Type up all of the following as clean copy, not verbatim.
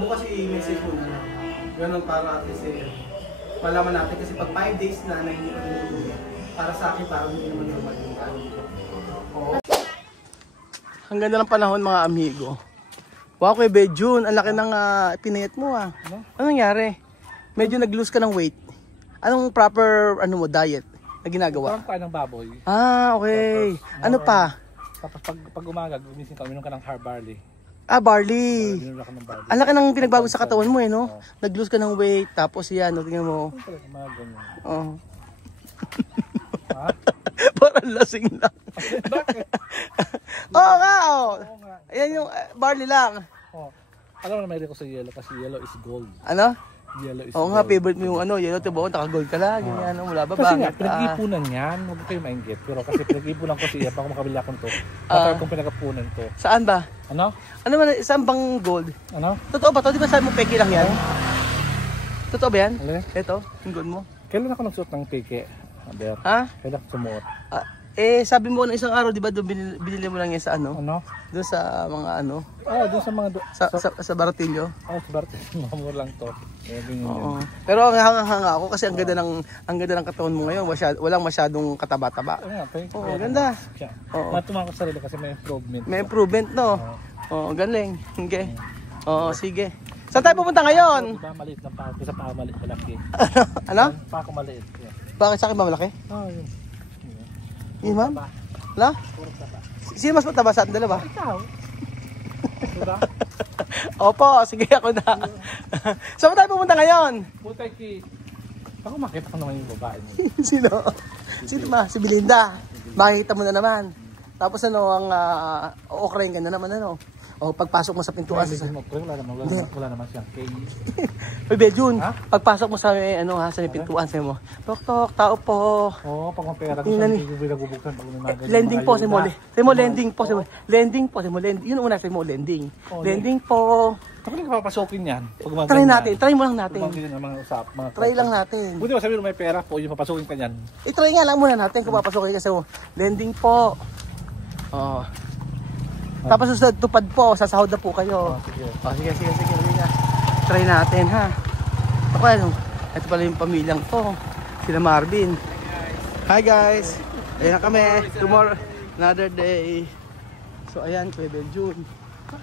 bukas i-message mo na lang. Ganun para at least malaman natin kasi pag 5 days na hindi pa tinutulog, para sa akin parang hindi naman normal yung ano dito. Ang ganda ng panahon mga amigo. Wow, Kuya Bejun, ang laki ng pinayat mo ah. Ano nangyari? Medyo nag-lose ka ng weight. Anong proper diet na ginagawa? Parang kain ng baboy. Ah, okay. Tapos, ano pa? Tapos pag umaga, gumising ka, uminom ka ng barley. Ah, barley. Uminom ka ng barley. Ang laki ng pinagbago sa katawan mo no? Nag-lose ka ng weight, tapos yan, tingnan mo. Mga ganyan. Oh. Ha? Parang lasing lang. Bakit? Oo nga, oh. Ayan yung barley lang. Oh. Alam mo na may ko sa yellow kasi yellow is gold. Ano? Yellow is Oo nga, favorite mo yung yellow, tiba ko, naka-gold ka lang. Ganyan, wala ba? Kasi nga, pinag-ipunan yan. Huwag kayo mainggit. Pero kasi pinag-ipunan ko siya, baka makabila ko to. Bakit kung pinag-ipunan to? Saan ba? Ano? Ano man, saan bang gold? Ano? Totoo ba to? Di ba sabi mo peke lang yan? Totoo ba yan? Alin? Ito, yung gold mo. Kailan ako nagsuot ng peke? Ha? Kailan ako sumuot? Sabi mo na isang araw, di ba, binili mo lang yan sa ano? Ano? Doon sa mga ano? Doon sa mga... Sa Baratillo? Sa Baratillo. Mamur lang to. Oo. Pero hanga ako kasi ang ganda ng katawan mo ngayon. Walang masyadong kataba-taba. Oo, ganda. Matuwa ko sa sarili kasi may improvement. May improvement, no? Oo, galing. Okay. Oo, sige. Saan tayo pupunta ngayon? Diba maliit ng pako? Sa pako maliit malaki. Ano? Pako maliit. Bakit sa akin ba malaki? Yun. Yun, ma'am? Wala? Sino mas mataba sa atin dalawa? Ikaw. Diba? Opo, sige ako na. Saan tayo pupunta ngayon? Putay ki. Ako makita ko naman yung babae mo. Sino? Sino ba? Si Belinda. Makikita mo na naman. Tapos ang ukrain ka na naman O pagpasok mo sa pintuan wala naman siyang kay. Uy, Bejun, pagpasok mo sa sa pintuan sabi mo, "Tok tok, tao po." Oo, pag mapera ko sa bubuksan pag umaga. Lending po, sabi mo lending po, lending po, lending. Yun una sabi mo, lending. Lending po. Ako lang papasokin yan. Try natin, try mo lang natin. Mga try lang natin. Buti ba sabihin mo may pera po, yung papasokin ka niyan. I-try nga lang muna natin kung papasokin kasi mo, lending po. Oh. Tapos sa tupad po, sasahod na po kayo. Sige. Try natin ha. Ito pala yung pamilyang to. Sila Marvin. Hi guys. Ayan na kami. Tomorrow, another day. So ayan, Kuya Bejun.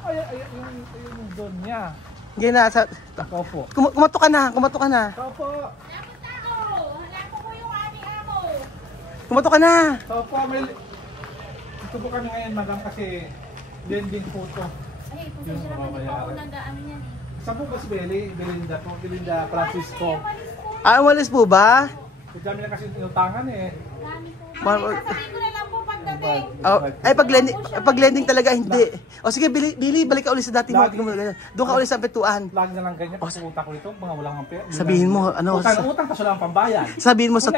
Yung doon niya. Hindi na. Ikaw po. Kumato ka na. Ikaw po. Kumato ka na. Ikaw po. Ito po kami ngayon, madam, kasi lending po ito. Ay, kung saan siya naman, hindi pa ako nag-aamin yan eh. Saan po ba si Belinda po? Belinda Francisco. Umalis po ba? Ang dami na kasi tinutangan eh. Dami po. Sasabihin ko na lang po pagdating. Pag lending talaga hindi. O sige, Billy, balik ka ulit sa dati mo. Doon ka ulit sa pintuan. Lagi na lang ganyan. Pag pumunta ko dito, mga walang pera. Sabihin mo, Utang kaso lang pambayan. Sabihin mo sa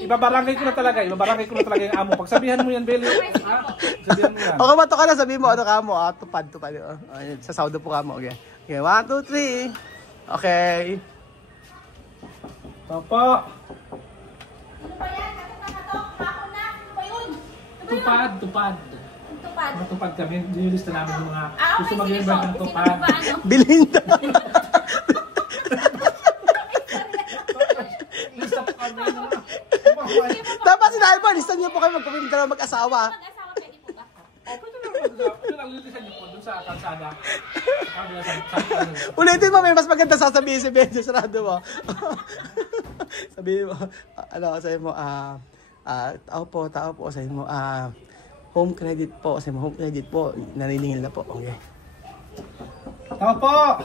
Ibabarangay ko na talaga yung amo. Pag sabihan mo yan, Billy. Sabihan mo yan. O kumato ka na, sabihin mo, ano ka mo? Tupad. Sa saudo po ka mo. Okay, 1, 2, 3. Okay. Opo. Ano ba yan? Nakatok, ako na. Ano ba yun? Tupad. Matupad kami. Nililista namin yung mga gusto mag-invite ng tupad. Belinda. Lista po kami. Dapat sinabi po, lista niyo po kayo magpapimig ka mag-asawa. Mag-asawa pwede po ba? Yun ang lilisan niyo po dun sa kalsada. Ulitin mo, may mas maganda sasabihin si Benjo. Sarado mo. Sabihin mo, sabihin mo, tao po, sabihin mo, home credit po, sabihin mo, home credit po, naniningil na po. Okay. Tama po!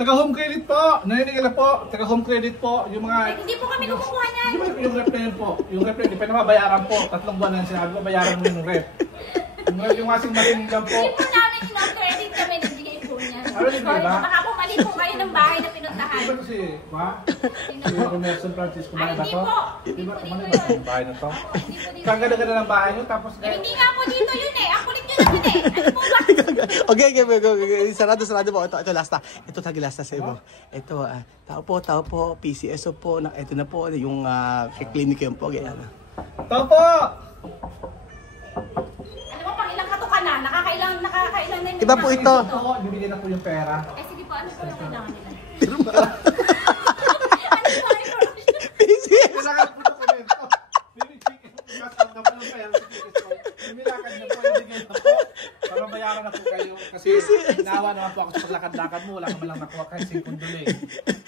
Taga home credit po! Naniningil na po! Taga home credit po! Yung mga... Hindi po kami kumukuha niyan! Yung rep na yun po. Yung rep na yun, di pa na mabayaran po. 3 buwan na sinabi ko, bayaran mo yung rep. Yung asing maling lang po. Hindi po namin credit kami, nagbigay po niya. Ano yun, diba? Baka po mali po kayo ng bahay na pinuntahan. Diba si, Yung Emerson Francisco, ba ba to? Diba, ano ba yung bahay na to? Kang ganda-ganda ng bahay nyo, tapos... Hindi nga po dito yun eh. Ang kulit nyo naman eh. Ano po ba? Okay. Sarado po. Ito last na. Ito talaga last na sa iyo. Ito, tao po, PCSO po. Ito na po, yung clinic yun po. Ganyan. Tao po! Ano mo, pang ilang kato ka na? Nakakailang na yun. Iba po ito. Oo, bibigyan na po yung pera. Eh sige po, ano po yung kailangan nila? Kailangan po dokumento. Bibigyan na po ng pera. Bibigyan na po, ibigay na po. Para bayaran na po kayo. Kasi nawa naman po ako sa paglakad-lakad mo. Wala ka malang nakuha kahit 5 dole.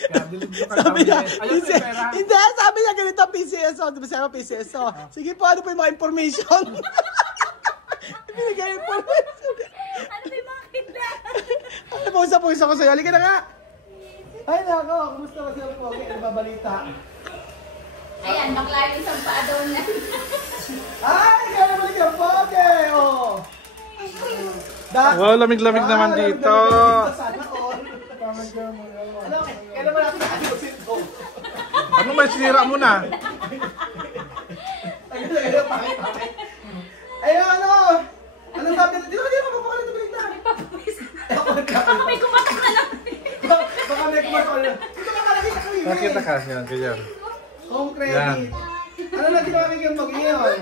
Kaya dilugyo ka Sabi niya, ayun yung pera. hindi, sabi niya ganito, PCSO. Di ba sabi mo PCSO? Sige po, ano po yung mga information? Binigay information. Ano ba yung mga kailangan? Ano po, usap-usap ko sa'yo. Halika na nga. Ay, nako. Kumusta ka sa'yo po? Okay, nababalita. Ayan, bakla yung isang paa daw niya. Ay, kaya naman ka po. Okay, oh. Wow, lamig-lamig naman dito. Sana all. Ano, kaya naman natin ayusin ko. Ano ba sinira mo na? Ayun, ano? Anong sabi na? Di ba mapapakalit na balita? Baka may kumatak na lang. Baka may kumakalit. Ito makalagay sa kawin. Nakita ka, yan, ganyan. Home Yan. credit. Ano na ginawa kayo mag-iyon?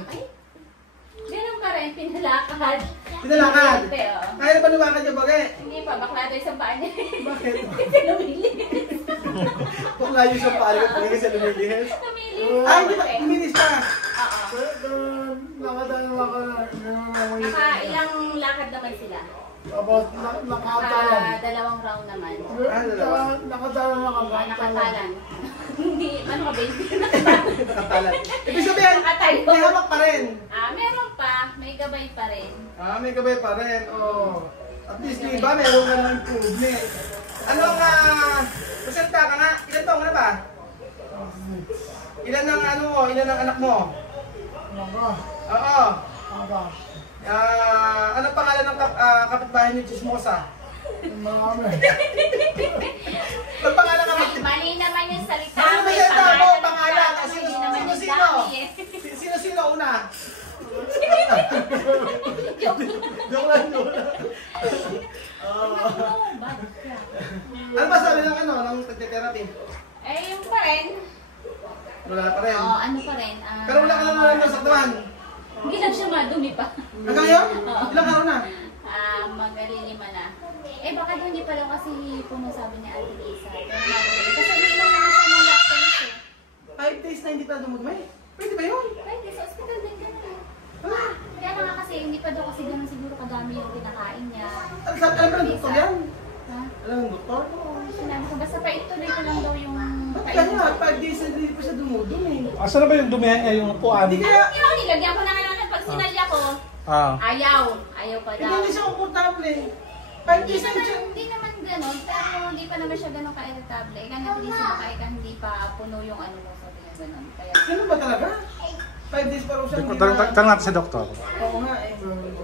Ganun pa rin, pinalakad. Pinalakad? Pero, Kaya na ba lumakad yung bagay? hindi pa, bakla daw isang paa niya. Bakit? Pinumili. Kung layo siya pa, alam ko kasi lumilihis. Tumili. Ay, di ba? Uminis pa. Oo. Ilang lakad naman sila. Dalawang round naman. Ah, dalawa. Nakatalan. Hindi, ano ka ba yun? Nakatalan. Ibig sabihin, Nakatayo. may hawak pa rin. Meron pa. May gabay pa rin. May gabay pa rin. Oh. At least, di ba, meron ka ng improvement. Ano nga, presenta ka nga, ilan taong ka na ba? Ilan ang ano mo, ilan ang anak mo? Oo. Ano pangalan ng kapitbahay niyo, Chismosa? Ang pangalan ka Mali naman yung salita. Ano ba yan mo? Pangalan? Mali naman yung Sino? dami eh. Sino una? Joke lang yun. Ano ba sabi ng ano, ng therapy? Eh, yung pa rin. Wala pa rin. Oo, ano pa rin. Pero wala ka naman ng saktuhan. Hindi lang siya madumi pa. Hanggang ngayon? Ilang araw na? Magalilima na. Eh, baka doon hindi pa lang kasi puno sabi niya Ate Lisa. Kasi may ilang naman siya ng laptop eh. 5 days na hindi pa dumudumay? Pwede ba yun? Pwede, sa hospital din ganun. Ah, Kaya na nga kasi, hindi pa daw kasi ganun siguro kadami yung kinakain niya. alam mo ng doktor yan? Ha? Alam mo ng doktor? Oo, sinabi ko, basta pa ituloy ko lang daw yung Ba't kanya? 5 days na hindi pa siya dumudumi. Asan na ba yung dumihan niya, yung upuan? Hindi kaya, Nilagyan ko na nga lang pag sinalya ko. Ayaw pa daw. hindi siya komportable. 5 days na siya. Hindi naman ganun, pero hindi pa naman siya ganun ka-irritable. Ika nga din siya baka hindi pa puno yung ano mo, sabi niya ganun. Kaya, Ganun ba talaga? 5 days pa raw siya hindi Tanong natin sa doktor. Oo nga eh.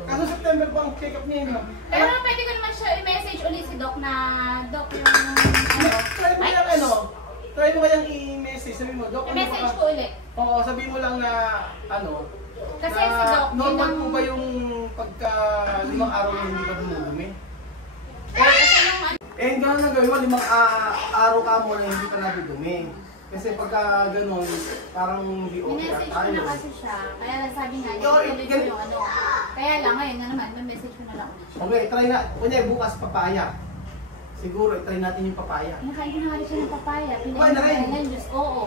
Kaso September pa ang check-up niya. No? pero pwede ko naman siya i-message ulit si Doc na, Doc yung ano. Try mo kayang ano? Try mo kayang i-message. Sabi mo, Dok, ano I-message ba? ko ulit. Oo, sabi mo lang na ano. Kasi na si Doc, normal yun po ang- ba yung pagka 5 araw na hindi ka dumudumi? Kasi yung ano, Gano'n na gawin mo, 5 araw ka mo na hindi ka nadudumi. Kasi pagka gano'n, parang hindi okay minessage ko tayo. na kasi siya. Kaya sabi nga, Yo, ituloy ko yung ano. Kaya lang, ngayon na naman, may-message ko na lang ulit. Okay, try na. Kunya, bukas papaya. Siguro, try natin yung papaya. Kinakain siya ng papaya. Kumain na rin? Pinain juice. Oo.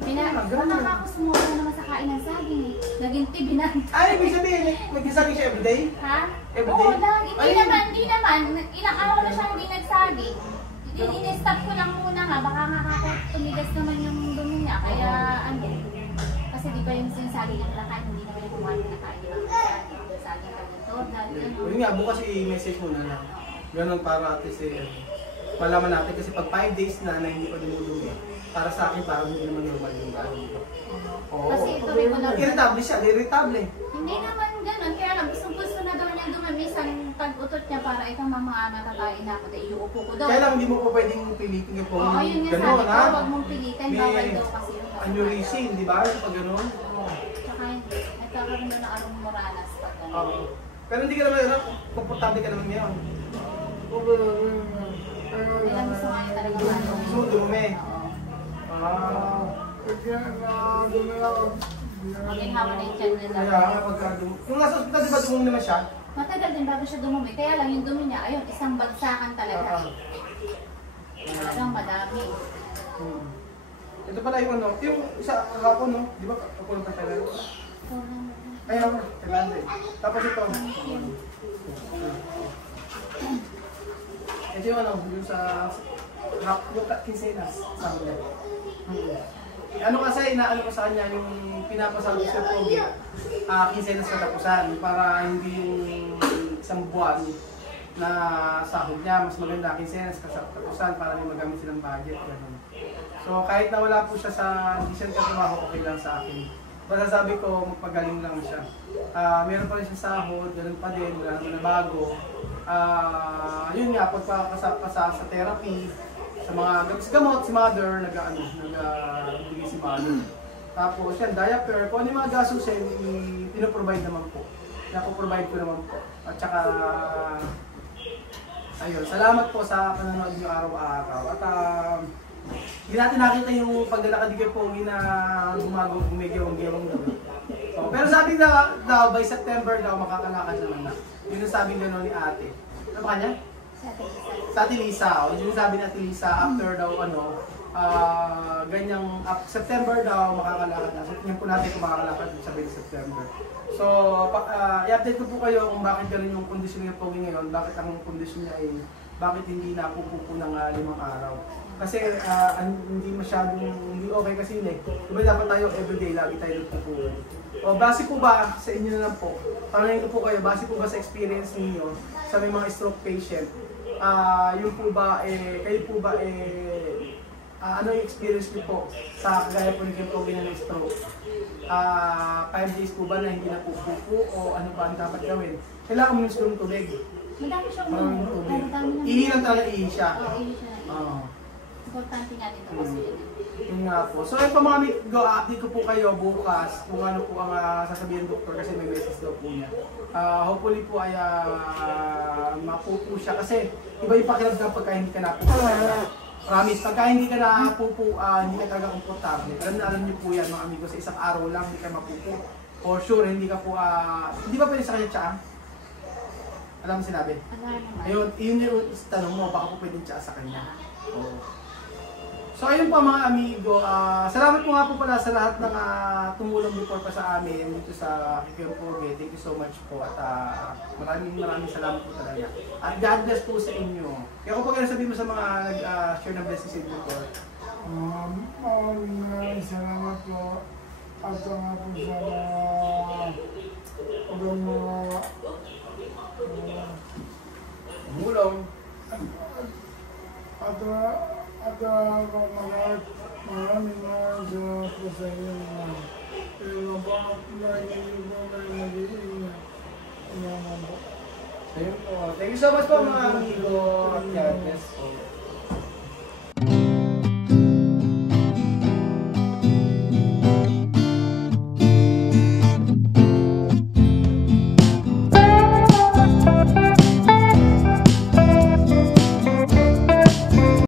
Ganun Baka na. ako sumuha naman sa kain ng saging eh. Naging tibinan. Ay, ibig sabihin, nag-saging siya everyday? Ha? Everyday? Oo, lagi. Ay. Hindi naman. Ilang araw na siya hindi nagsaging. In-stop ko lang muna nga. Baka nga ako tumigas naman yung dumi niya. Kaya ano. Kasi di ba yung sinasaging yung nakain, hindi naman yung kumain na kain ng saging ganito. Yun nga, bukas i-message mo na lang. Ganun para at least malaman natin kasi pag 5 days na hindi pa dumudumi, para sa akin parang hindi naman normal yung gano'n. Oo. Kasi ituloy ko na. Irritable siya, irritable. Hindi naman ganun. Kaya lang, gusto na daw niya dumamisan pag utot niya para itong mga nakakain na ako dahil iuupo ko daw. Kaya lang hindi mo po pwedeng pilitin yung Oo, yun nga gano'n, sabi ko, ha? huwag mong pilitin, bawal daw kasi yun. Aneurysm, di ba? Pag gano'n. Oo. Tsaka hindi, nagkakaroon na ng anong moranas pag gano'n. Oo. Pero hindi ka naman, komportable ka naman ngayon. Kailan gusto nga niya talaga ano. So, dumi. Oo. Maginhawa na yung tiyan nila. Kaya nga pagka yung nasa ospital, di ba dumumi naman siya? Matagal din bago siya dumumi. Kaya lang yung dumi niya, ayun, isang bagsakan talaga. Talagang madami. Ito pala yung ano, yung isa hapon, no? Di ba kapulong ka talaga? Ayaw, kailangan din. Tapos ito. Ito yung ano, yung sa yung kinsenas. Sabi niya. Ano kasi, inaano ko sa kanya, yung pinapasabi siya po, kinsenas katapusan para hindi yung isang buwan na sahod niya, mas maganda kinsenas katapusan para may magamit silang budget. Ganun. So kahit na wala po siya sa hindi siya katrabaho, okay lang sa akin. Basta sabi ko, magpagaling lang siya. Meron pa rin siya sahod, ganun pa din, wala naman na bago. Yun nga, pagpapasa sa therapy, sa mga gamot, si mother, nagbigay si mother. Tapos yan, diaper, kung ano yung mga gasusin, pinoprovide naman po. Napoprovide ko naman po. At saka, ayun, salamat po sa panonood niyo araw-araw. At hindi natin nakita yung paglalakad kay Pogi na gumagawang-gewang daw. So, pero sabi daw, by September daw, makakalakad naman na. Yun ang sabi gano'n ni ate. Ano ba kanya? Sa Ate Lisa. Yun yung sabi ni Ate Lisa, after daw, ganyang, September daw, makakalakad na. So, tingnan po natin kung makakalakad sa September. So, i-update ko po kayo kung bakit gano'n yung kondisyon ni Pogi ngayon, bakit ang kondisyon niya ay, bakit hindi napupupo ng 5 araw. Kasi hindi masyadong, hindi okay kasi yun eh. Diba dapat tayo everyday, lagi tayo nagpupupo. O base po ba sa inyo na lang po, tanongin ko po kayo, base po ba sa experience niyo sa may mga stroke patient, yun po ba, kayo po ba, ano yung experience niyo po sa kagaya po ni Kim Pogi na ng stroke? 5 days po ba na hindi napupupo o ano ba ang dapat gawin? Kailangan mo yung tubig. Madami siyang tubig. Ihi lang talaga, ihi siya. Ihi siya. Importante nga dito kasi yun nga po. So yun po mga amigo, update ko po kayo bukas kung ano po ang sasabihin ng doktor kasi may message daw po niya. Hopefully po ay mapupo siya kasi iba yung pakiramdam pagka hindi ka napupo. Promise, pagka hindi ka napupo, hindi ka talaga komportable. Alam niyo po yan mga amigo, sa isang araw lang hindi ka mapupo. For sure, hindi ka po, hindi ba pwede sa kanya tsaa? Alam mo sinabi? Ayun, yun yung tanong mo, baka po pwede tsaa sa kanya. So ayun po mga amigo, salamat po nga po pala sa lahat ng tumulong before pa sa amin dito sa Kim Pogi. Thank you so much po at maraming salamat po talaga. At God bless po sa inyo. Kaya kung pag sabihin mo sa mga nag-share ng blessings before. Maraming salamat po at nga po sa mga Tumulong. At maraming salamat po sa inyo naman. Pero lagi niyo po kayo mag-iingat. Salamat po. Ayun po. Thank you so much po mga amigo.